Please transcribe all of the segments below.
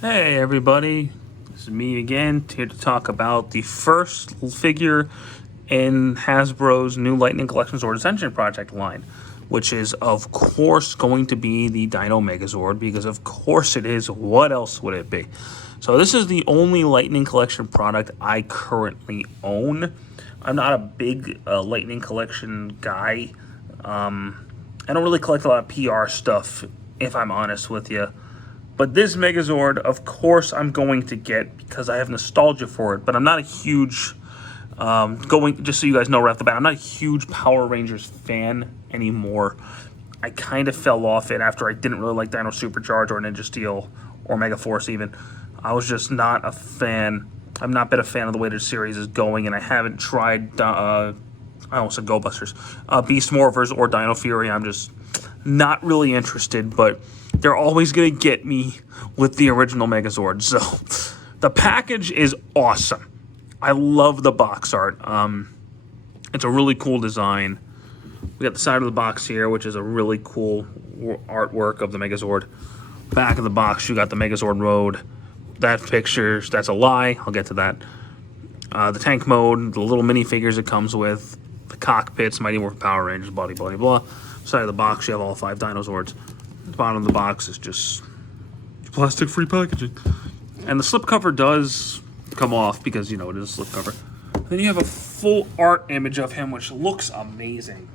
Hey everybody, this is me again, here to talk about the first figure in Hasbro's new Lightning Collection Zord Ascension Project line, which is of course going to be the Dino Megazord, because of course it is. What else would it be? So this is the only Lightning Collection product I currently own. I'm not a big Lightning Collection guy. I don't really collect a lot of PR stuff, if I'm honest with you. But this Megazord, of course, I'm going to get because I have nostalgia for it. But I'm not a huge, just so you guys know right off the bat, I'm not a huge Power Rangers fan anymore. I kind of fell off it after I didn't really like Dino Supercharge or Ninja Steel or Mega Force even. I was just not a fan. I've not been a fan of the way the series is going, and I haven't tried, I almost said Go Busters, Beast Morphers or Dino Fury. I'm just not really interested, but they're always going to get me with the original Megazord. So the package is awesome. I love the box art. It's a really cool design. We got the side of the box here, which is a really cool artwork of the Megazord. Back of the box, you got the Megazord Road. That picture, that's a lie. I'll get to that. The tank mode, the little minifigures it comes with, the cockpits, Mighty Morphin Power Rangers, blah, blah, blah. Side of the box, you have all 5 Dinozords. The bottom of the box is just plastic-free packaging. And the slipcover does come off because, you know, it is a slipcover. Then you have a full art image of him, which looks amazing.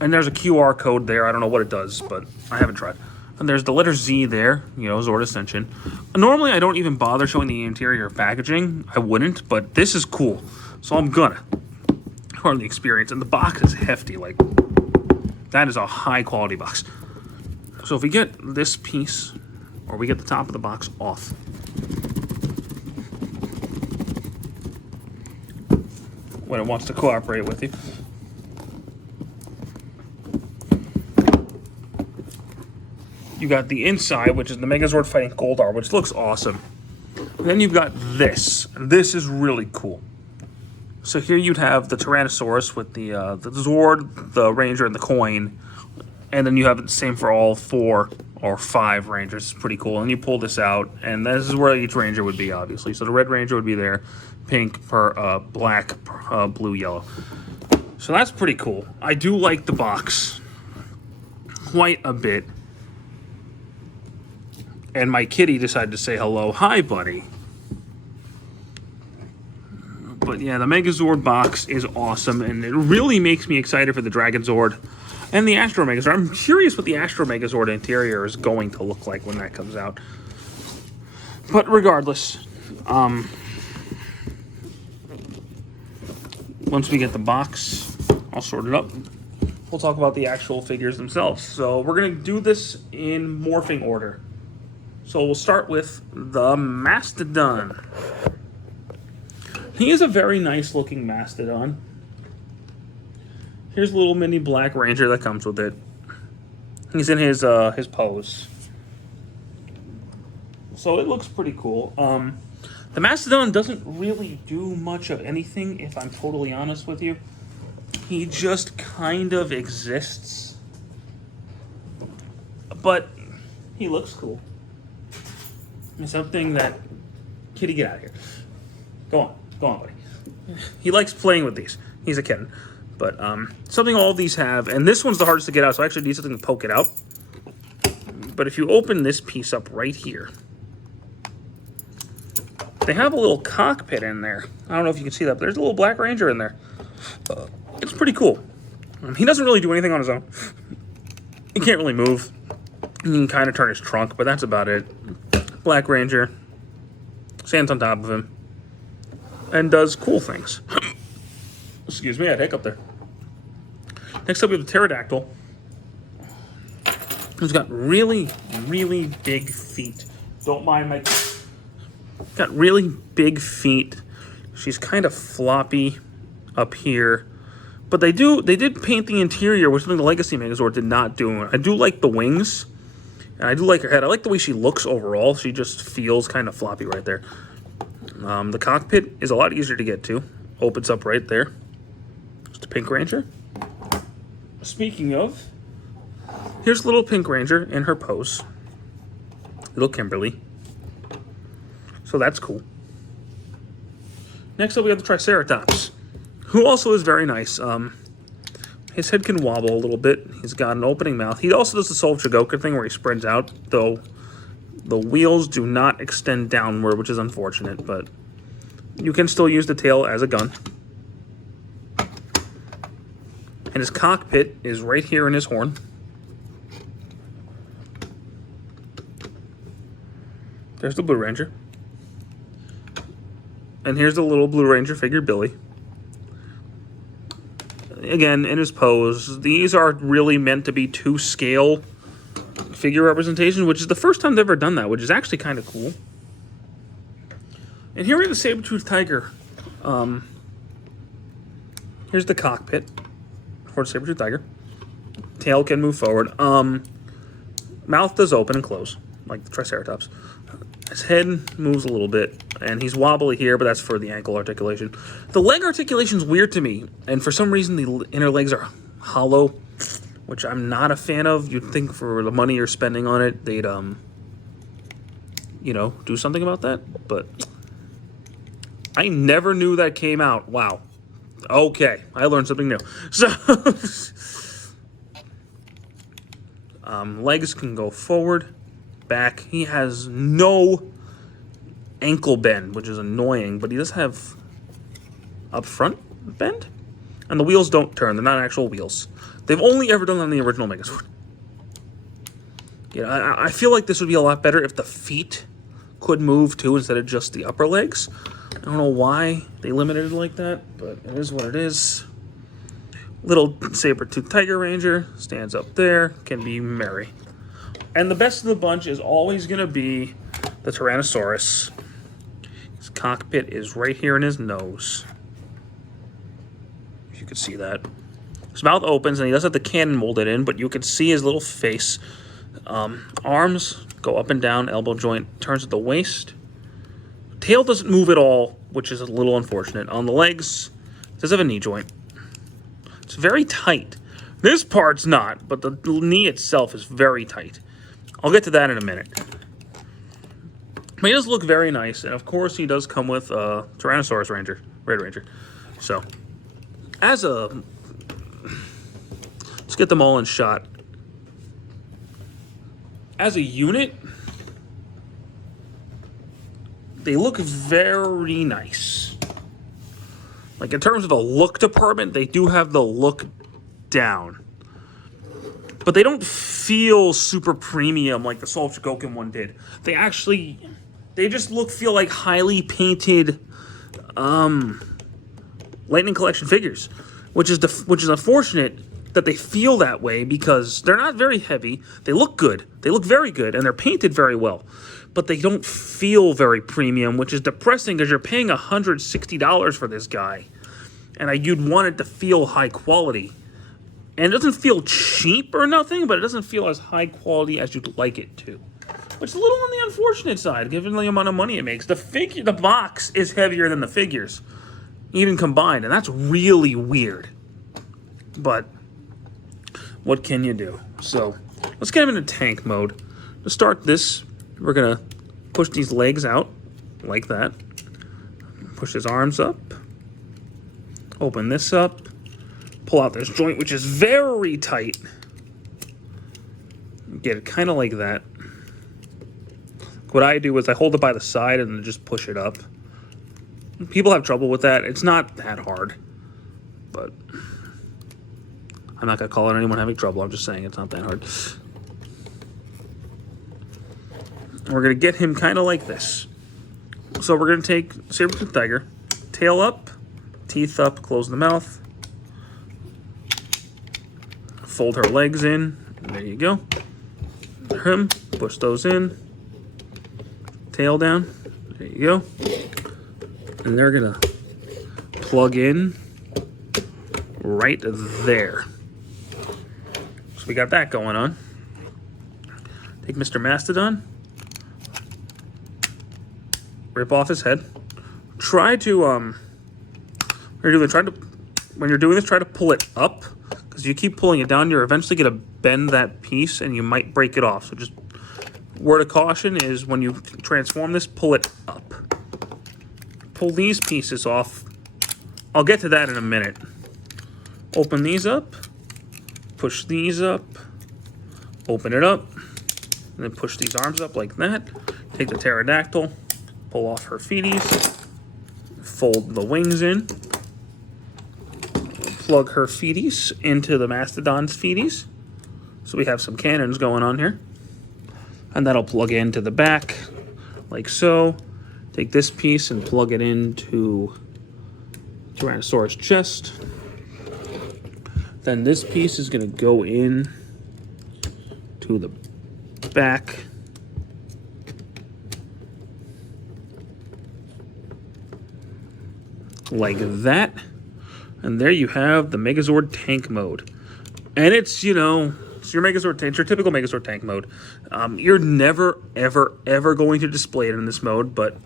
And there's a QR code there. I don't know what it does, but I haven't tried. And there's the letter Z there, you know, Zord Ascension. Normally, I don't even bother showing the interior packaging. I wouldn't, but this is cool. So I'm gonna. Part of the experience. And the box is hefty, like, that is a high-quality box. So if we get this piece, or we get the top of the box off, when it wants to cooperate with you, you got the inside, which is the Megazord fighting Goldar, which looks awesome. And then you've got this. And this is really cool. So here you'd have the Tyrannosaurus with the Zord, the Ranger, and the coin. And then you have the same for all 4 or 5 Rangers. It's pretty cool. And you pull this out, and this is where each Ranger would be, obviously. So the Red Ranger would be there, pink, black, blue, yellow. So that's pretty cool. I do like the box quite a bit. And my kitty decided to say hello. Hi, buddy. But yeah, the Megazord box is awesome, and it really makes me excited for the Dragon Zord and the Astro Megazord. I'm curious what the Astro Megazord interior is going to look like when that comes out. But regardless, once we get the box, I'll sort it up. We'll talk about the actual figures themselves. So we're going to do this in morphing order. So we'll start with the Mastodon. He is a very nice looking Mastodon. Here's a little mini Black Ranger that comes with it. He's in his pose. So it looks pretty cool. The Mastodon doesn't really do much of anything, if I'm totally honest with you. He just kind of exists. But he looks cool. It's something that... Kitty, get out of here. Go on. Go on, buddy. He likes playing with these. He's a kitten. But something all of these have, and this one's the hardest to get out, so I actually need something to poke it out. But if you open this piece up right here, they have a little cockpit in there. I don't know if you can see that, but there's a little Black Ranger in there. It's pretty cool. He doesn't really do anything on his own. He can't really move. He can kind of turn his trunk, but that's about it. Black Ranger stands on top of him and does cool things. Excuse me, I had a hiccup there. Next up, we have the Pterodactyl. He's got really, really big feet. Don't mind my... Got really big feet. She's kind of floppy up here. But they did paint the interior, which something the Legacy Megazord did not do. I do like the wings. And I do like her head. I like the way she looks overall. She just feels kind of floppy right there. The cockpit is a lot easier to get to. Opens up right there. Just a Pink Ranger. Speaking of, here's little Pink Ranger in her pose. little Kimberly. So that's cool. Next up, we have the Triceratops, who also is very nice. His head can wobble a little bit. He's got an opening mouth. He also does the Soul Chigoka thing where he spreads out, though the wheels do not extend downward, which is unfortunate, but you can still use the tail as a gun. And his cockpit is right here in his horn. There's the Blue Ranger. And here's the little Blue Ranger figure, Billy. Again, in his pose. These are really meant to be to-scale figure representation, which is the first time they've ever done that, which is actually kind of cool. And here we have the saber-toothed tiger. Here's the cockpit for the saber-toothed tiger. Tail can move forward. Mouth does open and close, like the Triceratops. His head moves a little bit, and he's wobbly here, but that's for the ankle articulation. The leg articulation is weird to me, and for some reason the inner legs are hollow, which I'm not a fan of. You'd think for the money you're spending on it, they'd, you know, do something about that, but I never knew that came out. Wow. Okay, I learned something new. So, legs can go forward, back. He has no ankle bend, which is annoying, but he does have up front bend. And the wheels don't turn. They're not actual wheels. They've only ever done that on the original Megazord. Yeah, I feel like this would be a lot better if the feet could move too instead of just the upper legs. I don't know why they limited it like that, but it is what it is. Little saber-toothed tiger ranger stands up there, can be merry. And the best of the bunch is always going to be the Tyrannosaurus. His cockpit is right here in his nose. If you could see that. His mouth opens, and he does have the cannon molded in, but you can see his little face. Arms go up and down, elbow joint turns at the waist. Tail doesn't move at all, which is a little unfortunate. On the legs, it does have a knee joint. It's very tight. This part's not, but the knee itself is very tight. I'll get to that in a minute. But he does look very nice, and of course he does come with a Tyrannosaurus Ranger, Red Ranger. So, as a... let's get them all in shot. As a unit, they look very nice. Like, in terms of the look department, they do have the look down. But they don't feel super premium like the Soul Chigokin one did. They just feel like highly painted Lightning Collection figures, which is unfortunate that they feel that way because they're not very heavy. They look good. They look very good, and they're painted very well. But they don't feel very premium, which is depressing because you're paying $160 for this guy. And you'd want it to feel high quality. And it doesn't feel cheap or nothing, but it doesn't feel as high quality as you'd like it to. Which is a little on the unfortunate side, given the amount of money it makes. The box is heavier than the figures, even combined, and that's really weird. But what can you do? So let's get him into tank mode. To start this, we're gonna push these legs out like that. Push his arms up. Open this up. Pull out this joint, which is very tight. Get it kind of like that. What I do is I hold it by the side and then just push it up. People have trouble with that. It's not that hard. But I'm not going to call it anyone having trouble. I'm just saying it's not that hard. We're going to get him kind of like this. So we're going to take saber-toothed tiger, tail up, teeth up, close the mouth. Fold her legs in. There you go. Him, push those in. Tail down. There you go. And they're gonna plug in right there. So we got that going on. Take Mr. Mastodon. Rip off his head. Try to when you're doing this, try to pull it up. Because you keep pulling it down, you're eventually going to bend that piece and you might break it off. So just Word of caution is when you transform this, pull it up. Pull these pieces off. I'll get to that in a minute. Open these up, push these up, open it up, and then push these arms up like that. Take the pterodactyl, pull off her feeties, fold the wings in, plug her feeties into the Mastodon's feeties. So we have some cannons going on here. And that'll plug into the back, like so. Take this piece and plug it into Tyrannosaurus chest. Then this piece is going to go in to the back. Like that. And there you have the Megazord tank mode. And it's, you know, it's your Megazord tank, it's your typical Megazord tank mode. You're never, ever, ever going to display it in this mode, but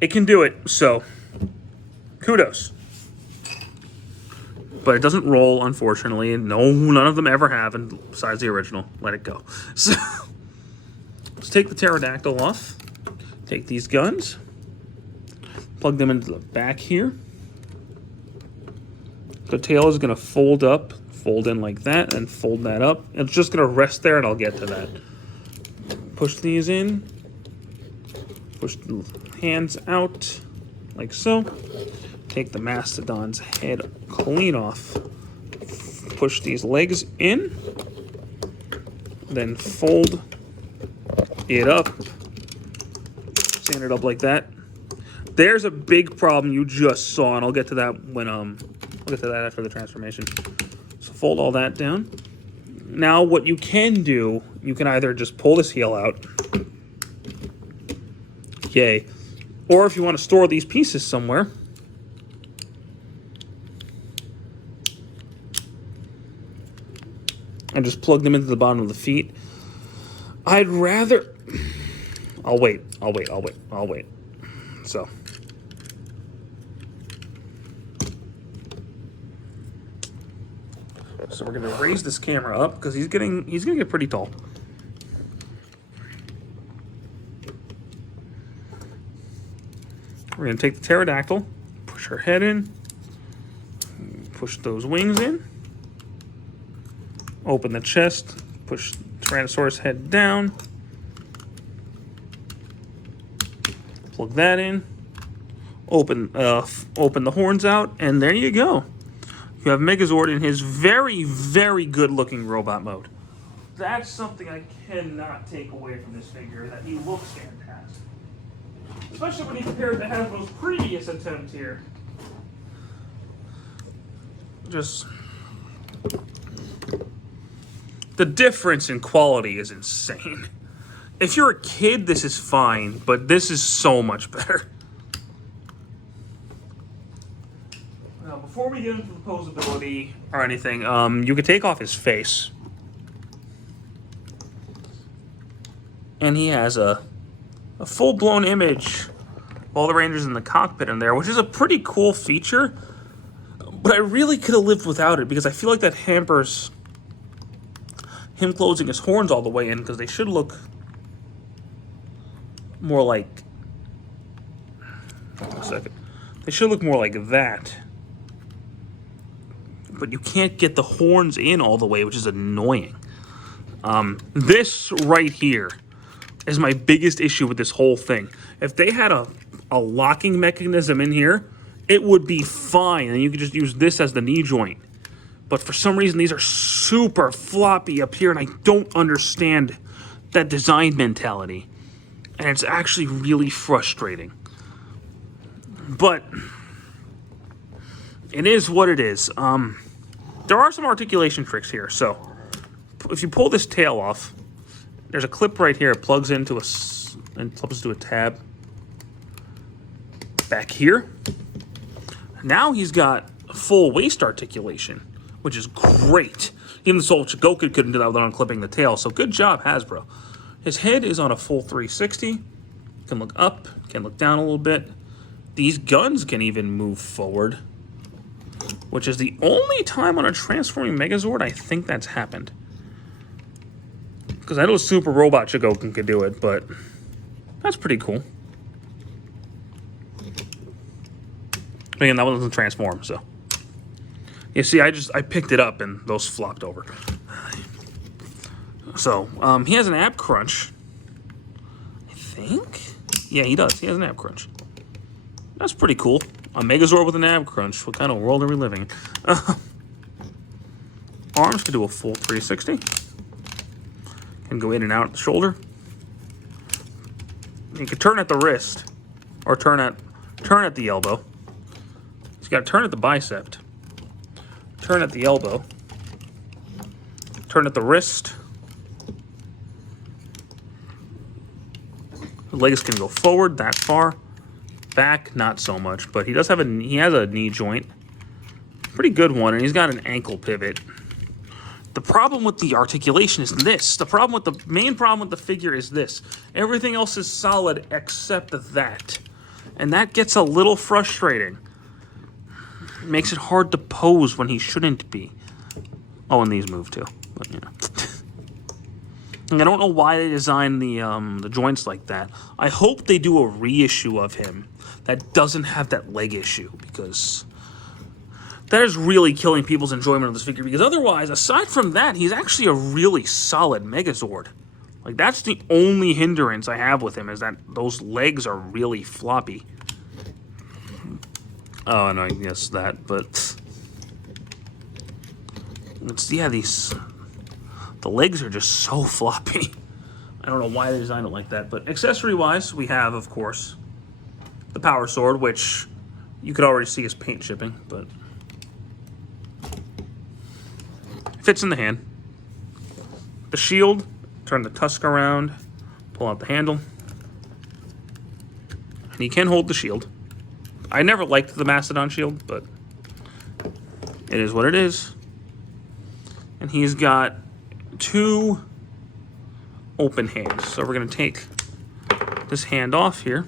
it can do it, so kudos. But it doesn't roll, unfortunately, and none of them ever have, and besides the original. Let it go. So let's take the pterodactyl off. Take these guns, plug them into the back here. The tail is going to fold up, fold in like that, and fold that up. It's just going to rest there, and I'll get to that. Push these in. Push the hands out, like so. Take the Mastodon's head clean off. Push these legs in. Then fold it up. Stand it up like that. There's a big problem you just saw, and I'll get to that when I'll get to that after the transformation. So fold all that down. Now what you can do, you can either just pull this heel out. Yay. Or if you want to store these pieces somewhere, and just plug them into the bottom of the feet. I'd rather... I'll wait. So we're gonna raise this camera up because he's gonna get pretty tall. We're gonna take the pterodactyl, push her head in, push those wings in, open the chest, push Tyrannosaurus head down, plug that in, open the horns out, and there you go. You have Megazord in his very, very good-looking robot mode. That's something I cannot take away from this figure, that he looks fantastic. Especially when you compare it to Hasbro's previous attempt here. Just... the difference in quality is insane. If you're a kid, this is fine, but this is so much better. Now, before we get into the posability or anything, you can take off his face. And he has a full-blown image of all the Rangers in the cockpit in there, which is a pretty cool feature. But I really could have lived without it, because I feel like that hampers him closing his horns all the way in, because they should look more like... a second. They should look more like that. But you can't get the horns in all the way, which is annoying. This right here is my biggest issue with this whole thing. If they had a locking mechanism in here, it would be fine, and you could just use this as the knee joint. But for some reason, these are super floppy up here, and I don't understand that design mentality. And it's actually really frustrating. But it is what it is. There are some articulation tricks here. So if you pull this tail off, there's a clip right here. It plugs into a tab back here. Now he's got full waist articulation, which is great. Even the Soul Chigoku couldn't do that without unclipping the tail, so good job, Hasbro. His head is on a full 360. Can look up, can look down a little bit. These guns can even move forward, which is the only time on a transforming Megazord I think that's happened. Because I know Super Robot Chigokin could do it, but that's pretty cool. Again, that one doesn't transform, so. You see, I picked it up and those flopped over. So, he has an ab crunch. I think? Yeah, he does. He has an ab crunch. That's pretty cool. A Megazord with an ab crunch. What kind of world are we living in? Arms can do a full 360. Can go in and out at the shoulder. You can turn at the wrist. Or turn at the elbow. He's got to turn at the bicep. Turn at the elbow. Turn at the wrist. The legs can go forward that far. Back, not so much, but he does have he has a knee joint. Pretty good one, and he's got an ankle pivot. The problem with the articulation is this. The main problem with the figure is this. Everything else is solid except that. And that gets a little frustrating. It makes it hard to pose when he shouldn't be. Oh, and these move too. But, you know. And I don't know why they designed the joints like that. I hope they do a reissue of him that doesn't have that leg issue, because that is really killing people's enjoyment of this figure. Because otherwise, aside from that, he's actually a really solid Megazord. Like, that's the only hindrance I have with him, is that those legs are really floppy. Oh, and I guess that, but yeah, the legs are just so floppy. I don't know why they designed it like that, but accessory-wise, we have, of course, the Power Sword, which you could already see is paint shipping, but fits in the hand. The shield, turn the tusk around, pull out the handle, and you can hold the shield. I never liked the Mastodon shield, but it is what it is. And he's got 2 open hands. So we're going to take this hand off here.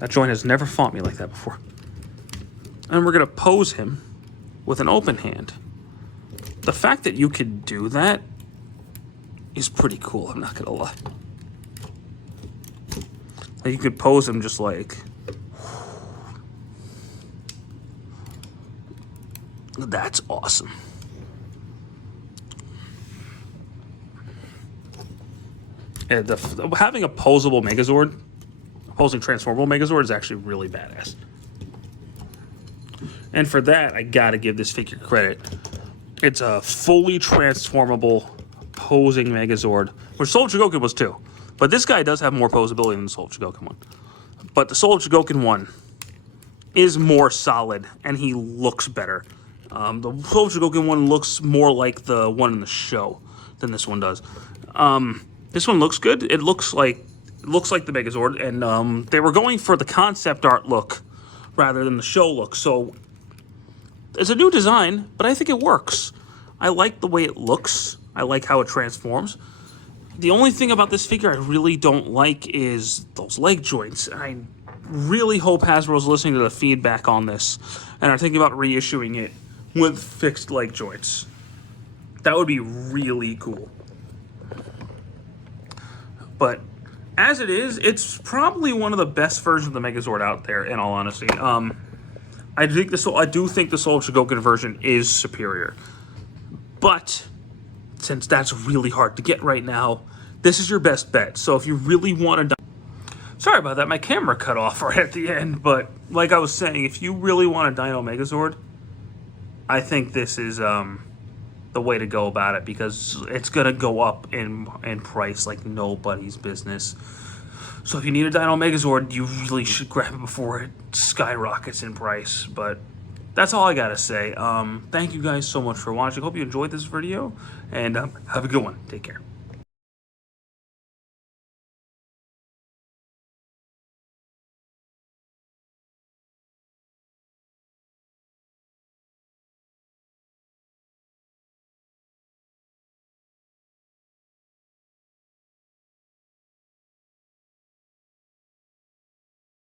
That joint has never fought me like that before. And we're going to pose him with an open hand. The fact that you could do that is pretty cool, I'm not going to lie. Like, you could pose him just like... That's awesome. And having a posable Megazord, opposing transformable Megazord, is actually really badass. And for that, I gotta give this figure credit. It's a fully transformable, posing Megazord, which Soul Chigokin was too. But this guy does have more posability than the Soul Chigokin one. But the Soul Chigokin one is more solid, and he looks better. The Soul Chigokin one looks more like the one in the show than this one does. This one looks good. It looks like the Megazord, and they were going for the concept art look rather than the show look. So it's a new design, but I think it works. I like the way it looks. I like how it transforms. The only thing about this figure I really don't like is those leg joints. I really hope Hasbro's listening to the feedback on this and are thinking about reissuing it with fixed leg joints. That would be really cool. But as it is, it's probably one of the best versions of the Megazord out there, in all honesty. I do think the Soul Chigokin version is superior. But since that's really hard to get right now, this is your best bet. So if you really want to... Sorry about that, my camera cut off right at the end. But like I was saying, if you really want a Dino Megazord, I think this is the way to go about it, because it's going to go up in price like nobody's business. So if you need a Dino Megazord, you really should grab it before it skyrockets in price. But that's all I got to say. Thank you guys so much for watching. Hope you enjoyed this video, and have a good one. Take care.